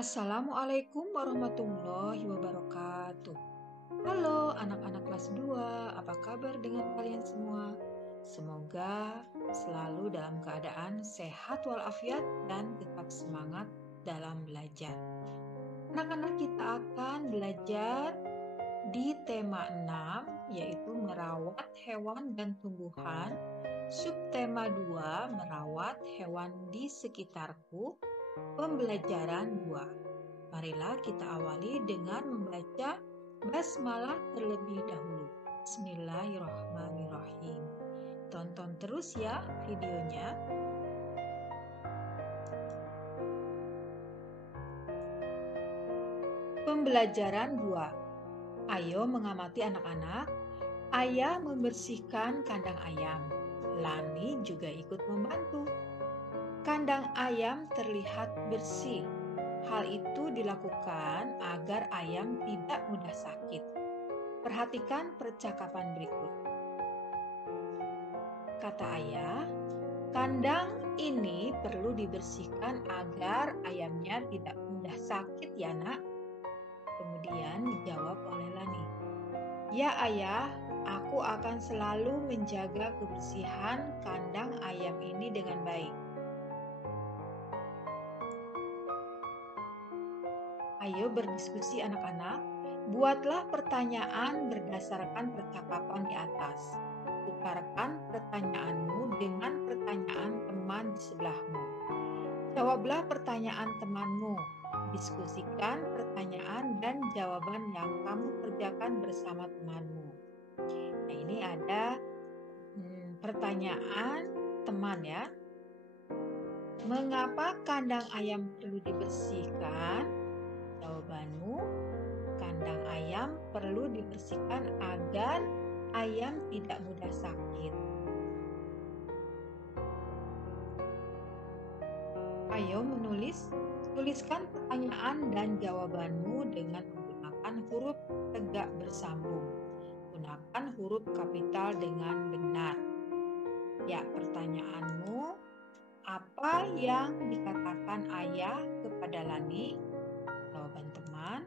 Assalamualaikum warahmatullahi wabarakatuh. Halo anak-anak kelas 2, apa kabar dengan kalian semua? Semoga selalu dalam keadaan sehat walafiat dan tetap semangat dalam belajar. Anak-anak, kita akan belajar di tema 6, yaitu merawat hewan dan tumbuhan. Subtema 2, merawat hewan di sekitarku. Pembelajaran 2. Marilah kita awali dengan membaca basmalah terlebih dahulu. Bismillahirrahmanirrahim. Tonton terus ya videonya. Pembelajaran 2. Ayo mengamati anak-anak. Ayah membersihkan kandang ayam. Lani juga ikut membantu. Kandang ayam terlihat bersih. Hal itu dilakukan agar ayam tidak mudah sakit. Perhatikan percakapan berikut. Kata ayah, kandang ini perlu dibersihkan agar ayamnya tidak mudah sakit ya nak. Kemudian dijawab oleh Lani. Ya ayah, aku akan selalu menjaga kebersihan kandang ayam ini dengan baik. Ayo berdiskusi anak-anak, buatlah pertanyaan berdasarkan percakapan di atas. Tukarkan pertanyaanmu dengan pertanyaan teman di sebelahmu. Jawablah pertanyaan temanmu. Diskusikan pertanyaan dan jawaban yang kamu kerjakan bersama temanmu. Nah, ini ada pertanyaan teman ya. Mengapa kandang ayam perlu dibersihkan? Jawabanmu, kandang ayam perlu dibersihkan agar ayam tidak mudah sakit. Ayo tuliskan pertanyaan dan jawabanmu dengan menggunakan huruf tegak bersambung. Gunakan huruf kapital dengan benar. Ya, pertanyaanmu, apa yang dikatakan ayah kepada Lani? Jawaban teman,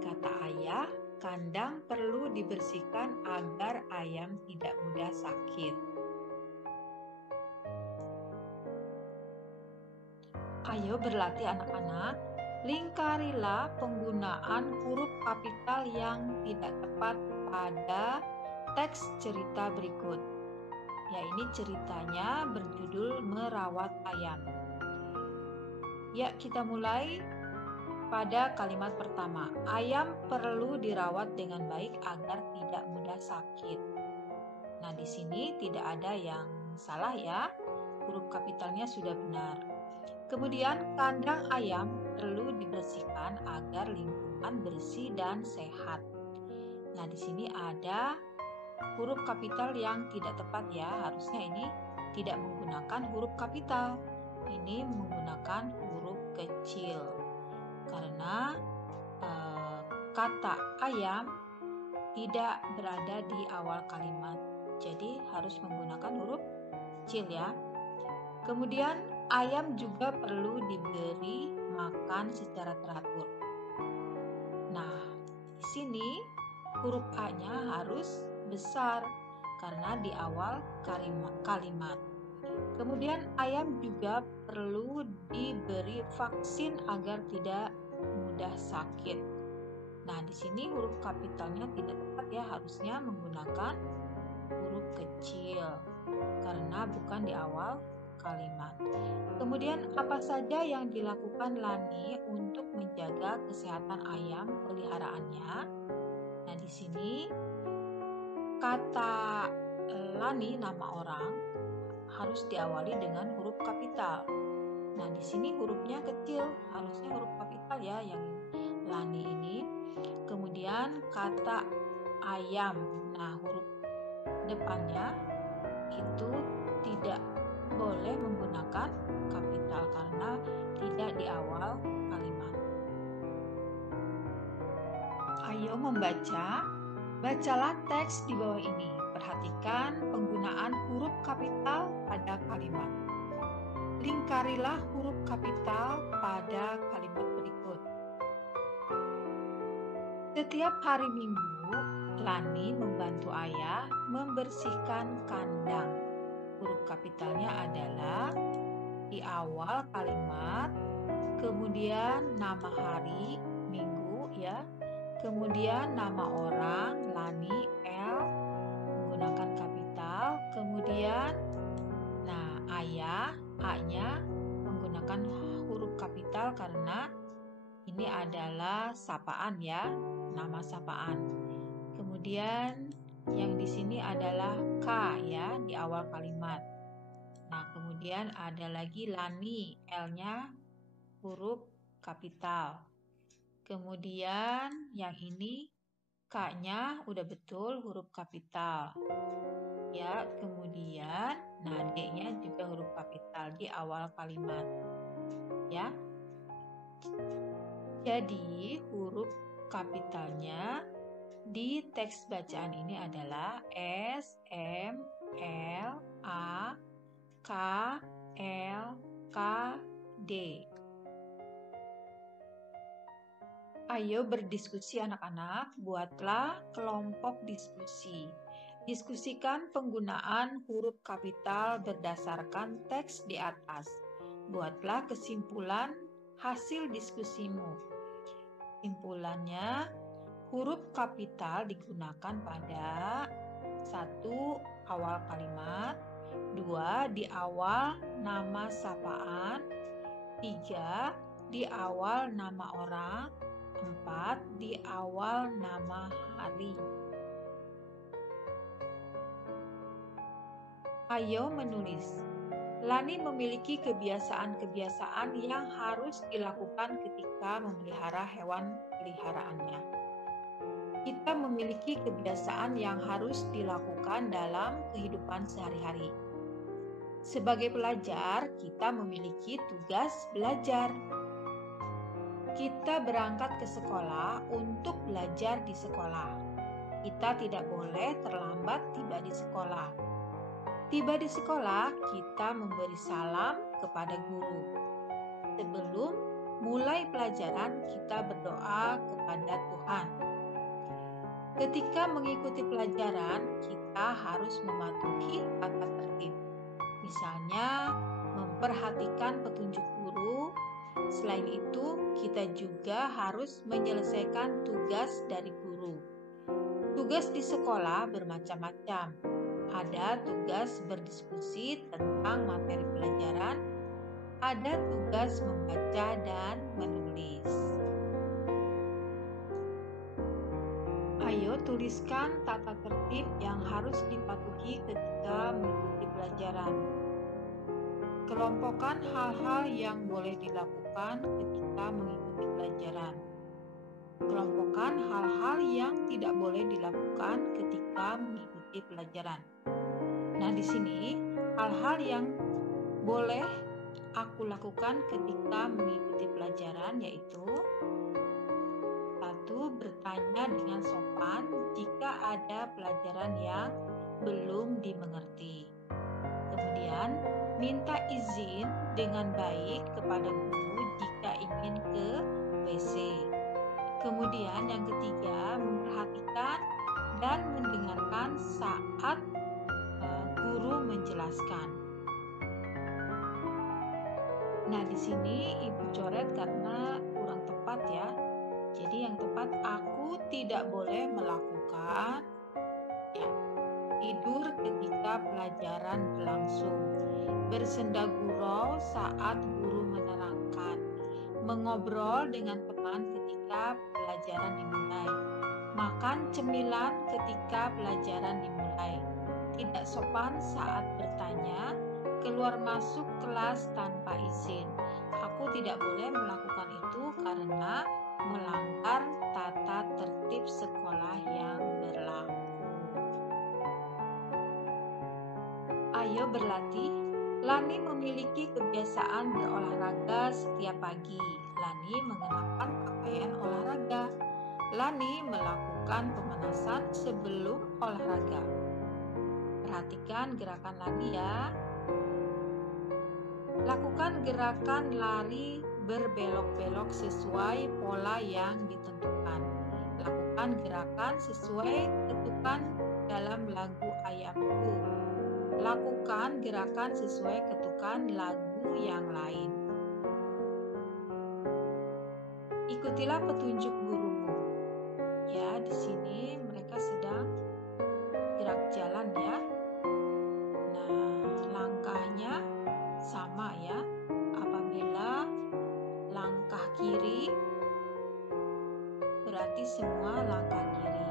kata ayah, kandang perlu dibersihkan agar ayam tidak mudah sakit. Ayo berlatih anak-anak, lingkarilah penggunaan huruf kapital yang tidak tepat pada teks cerita berikut. Ya, ini ceritanya berjudul Merawat Ayam. Ya, kita mulai pada kalimat pertama. Ayam perlu dirawat dengan baik agar tidak mudah sakit. Nah, di sini tidak ada yang salah ya. Huruf kapitalnya sudah benar. Kemudian, kandang ayam perlu dibersihkan agar lingkungan bersih dan sehat. Nah, di sini ada huruf kapital yang tidak tepat ya. Harusnya ini tidak menggunakan huruf kapital. Ini menggunakan huruf kecil. Karena kata ayam tidak berada di awal kalimat. Jadi harus menggunakan huruf kecil ya. Kemudian ayam juga perlu diberi makan secara teratur. Nah, di sini huruf A-nya harus besar karena di awal kalimat. Kemudian ayam juga perlu diberi vaksin agar tidak mudah sakit. Nah, di sini huruf kapitalnya tidak tepat ya, harusnya menggunakan huruf kecil karena bukan di awal kalimat. Kemudian apa saja yang dilakukan Lani untuk menjaga kesehatan ayam peliharaannya? Nah, di sini kata Lani, nama orang, harus diawali dengan huruf kapital. Nah, di sini hurufnya kecil, harusnya huruf kapital ya yang Lani ini. Kemudian kata ayam, nah huruf depannya itu tidak boleh menggunakan kapital karena tidak di awal kalimat. Ayo membaca, bacalah teks di bawah ini. Perhatikan penggunaan huruf kapital pada kalimat. Lingkarilah huruf kapital pada kalimat berikut. Setiap hari Minggu, Lani membantu ayah membersihkan kandang. Huruf kapitalnya adalah di awal kalimat, kemudian nama hari, minggu ya, kemudian nama orang, Lani, L, menggunakan kapital, kemudian ayah, A-nya menggunakan huruf kapital karena ini adalah sapaan ya, nama sapaan. Kemudian yang di sini adalah K ya di awal kalimat. Nah, kemudian ada lagi Lani, L-nya huruf kapital. Kemudian yang ini K-nya udah betul huruf kapital. Ya, kemudian D-nya juga huruf kapital di awal kalimat. Ya. Jadi, huruf kapitalnya di teks bacaan ini adalah S, M, L, A, K, L, K, D. Ayo berdiskusi anak-anak, buatlah kelompok diskusi. Diskusikan penggunaan huruf kapital berdasarkan teks di atas. Buatlah kesimpulan hasil diskusimu. Kesimpulannya, huruf kapital digunakan pada 1. Awal kalimat, 2. Di awal nama sapaan, 3. Di awal nama orang, 4. Di awal nama hari. Ayo menulis. Lani memiliki kebiasaan-kebiasaan yang harus dilakukan ketika memelihara hewan peliharaannya. Kita memiliki kebiasaan yang harus dilakukan dalam kehidupan sehari-hari. Sebagai pelajar, kita memiliki tugas belajar. Kita berangkat ke sekolah untuk belajar di sekolah. Kita tidak boleh terlambat tiba di sekolah. Tiba di sekolah, kita memberi salam kepada guru. Sebelum mulai pelajaran, kita berdoa kepada Tuhan. Ketika mengikuti pelajaran, kita harus mematuhi tata tertib. Misalnya, memperhatikan petunjuk guru. Selain itu, kita juga harus menyelesaikan tugas dari guru. Tugas di sekolah bermacam-macam. Ada tugas berdiskusi tentang materi pelajaran, ada tugas membaca dan menulis. Ayo tuliskan tata tertib yang harus dipatuhi ketika mengikuti pelajaran. Kelompokkan hal-hal yang boleh dilakukan ketika mengikuti pelajaran. Kelompokkan hal-hal yang tidak boleh dilakukan ketika mengikuti pelajaran. Nah, di sini hal-hal yang boleh aku lakukan ketika mengikuti pelajaran yaitu 1. Bertanya dengan sopan jika ada pelajaran yang belum dimengerti. Kemudian, minta izin dengan baik kepada guru jika ingin ke WC. Kemudian yang ketiga, memperhatikan dan mendengarkan saat guru menjelaskan. Nah, di sini Ibu coret karena kurang tepat ya. Jadi yang tepat, aku tidak boleh melakukan tidur ketika pelajaran berlangsung, bersenda gurau saat guru menerangkan, mengobrol dengan teman ketika pelajaran dimulai, makan cemilan ketika pelajaran dimulai, tidak sopan saat bertanya, keluar masuk kelas tanpa izin. Aku tidak boleh melakukan itu karena melanggar tata tertib sekolah yang berlaku. Ayo berlatih. Lani memiliki kebiasaan berolahraga setiap pagi. Lani mengenakan pakaian olahraga. Lani melakukan pemanasan sebelum olahraga. Perhatikan gerakan Lani ya. Lakukan gerakan lari berbelok-belok sesuai pola yang ditentukan. Lakukan gerakan sesuai ketukan dalam lagu Ayamku. Lakukan gerakan sesuai ketukan lagu yang lain. Ikutilah petunjuk gurumu. Ya, di sini mereka sedang gerak jalan ya. Nah, langkahnya sama ya. Apabila langkah kiri, berarti semua langkah kiri.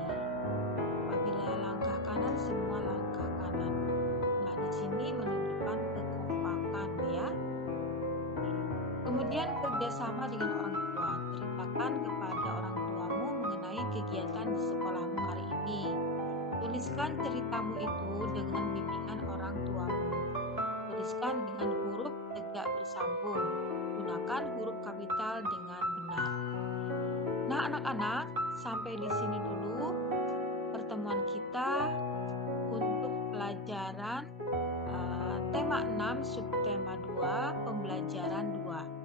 Apabila langkah kanan, semua langkah kanan. Nah, di sini menunjukkan kekompakan ya. Kemudian kerjasama dengan orang tua. Ceritakan kepada orang tuamu mengenai kegiatan di sekolahmu hari ini. Tuliskan ceritamu itu dengan bimbingan orang tuamu. Tuliskan dengan huruf tegak bersambung. Gunakan huruf kapital dengan benar. Nah, anak-anak, sampai di sini dulu pertemuan kita untuk pelajaran tema 6 subtema 2 pembelajaran 2.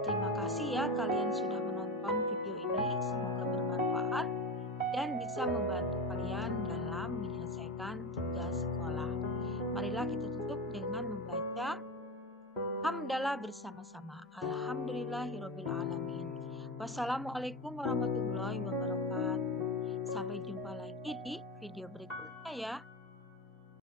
Terima kasih ya kalian sudah menonton video ini. Semoga bermanfaat dan bisa membantu kalian dalam menyelesaikan tugas sekolah. Marilah kita tutup dengan membaca hamdalah bersama-sama. Alhamdulillahirobbilalamin. Wassalamualaikum warahmatullahi wabarakatuh. Sampai jumpa lagi di video berikutnya ya.